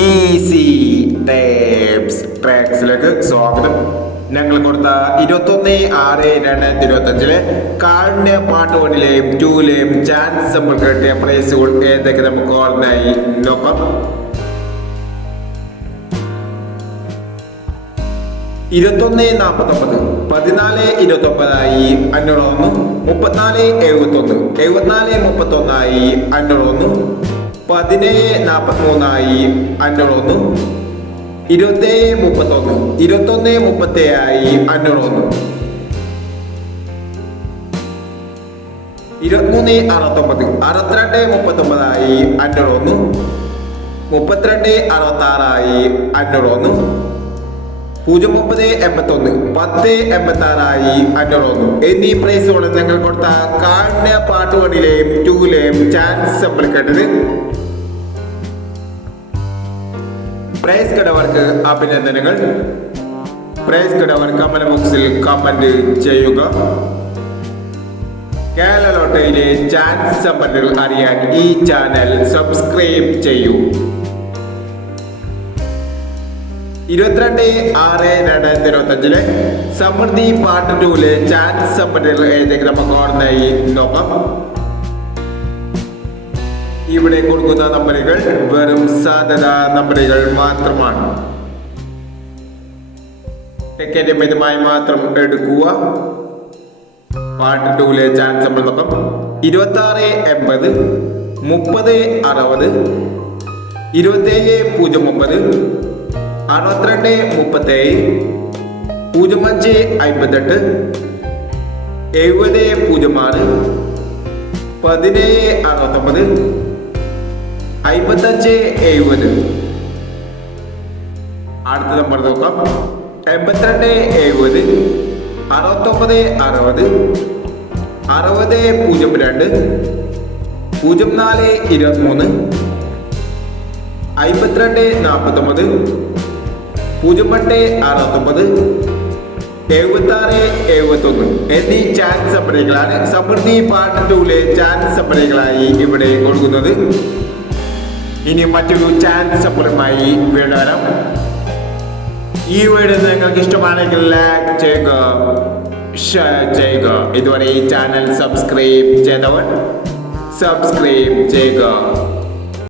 Easy tapes ട്രാക്സിലേക്ക് സ്വാഗതം. ഞങ്ങൾ കൊടുത്ത 21/6/2025 കാർഡിന്റെ പാർട്ട് 1ലെയും 2ലെയും ചാൻസ് നമ്മൾ കിട്ടിയ പ്രൈസുകൾ ഏതൊക്കെ നമുക്ക് ഓർമ്മയായി നോക്കാം. 21/49 14/29 501, 34/71 74/31 501, 17/43 501, 20/31 21/37 501, 23/69 62/39 501, 32/66 501, 09/81 10/86 501 എന്നീ പ്രൈസുകൾ ഞങ്ങൾ കൊടുത്ത കാർഡിന്റെ പാർട്ട് 1ലെയും 2ലെയും ചാൻസ് നമ്മൾ കേട്ടത്. പ്രൈസ് കിടവർക്ക് അഭിനന്ദനങ്ങൾ. പ്രൈസ് കിടവർ കമന്റ് ബോക്സിൽ കമന്റ് ചെയ്യുക. കേരള ലോട്ടറിയിലെ ചാൻസ് സമ്പന്നകൾ അറിയാൻ ഈ ചാനൽ സബ്സ്ക്രൈബ് ചെയ്യൂ. 22/6/2025 സമൃദ്ധി പാർട്ട് 2ലെ ചാൻസ് സമ്പന്നകൾ ഏതൊക്കെ നമുക്ക് ഓർമ്മയായി നോക്കാം. ഇവിടെ കൊടുക്കുന്ന നമ്പറുകൾ വെറും സാധ്യത നമ്പറുകൾ മാത്രമാണ്. ടിക്കറ്റ് മിതമായി മാത്രം എടുക്കുക. പാർട്ട് 2ലെ ചാൻസ് നമ്മൾ നോക്കാം. 26/80 30/60 27/09 62/37 05/58 70/06 17/69 55/70. അടുത്ത നമ്പർ നോക്കാം. 82/70 69/60 60/02 04/23 52/49 08/69 76/71 എന്നീ ചാൻസ് സമ്പന്നകളാണ് സമൃദ്ധി പാർട്ട് 2ലെ ചാൻസ് സമ്പന്നകളായി ഇവിടെ കൊടുക്കുന്നത്. ഇനി മറ്റൊരു ചാൻസ് സമ്പന്നമായി വീണ്ടും വരാം. ഈ വീഡിയോ നിങ്ങൾക്ക് ഇഷ്ടമാണെങ്കിൽ ലൈക്ക് ചെയ്യുക, ഷെയർ ചെയ്യുക. ഇതുവരെ ഈ ചാനൽ സബ്സ്ക്രൈബ് ചെയ്തവർ സബ്സ്ക്രൈബ് ചെയ്യുക.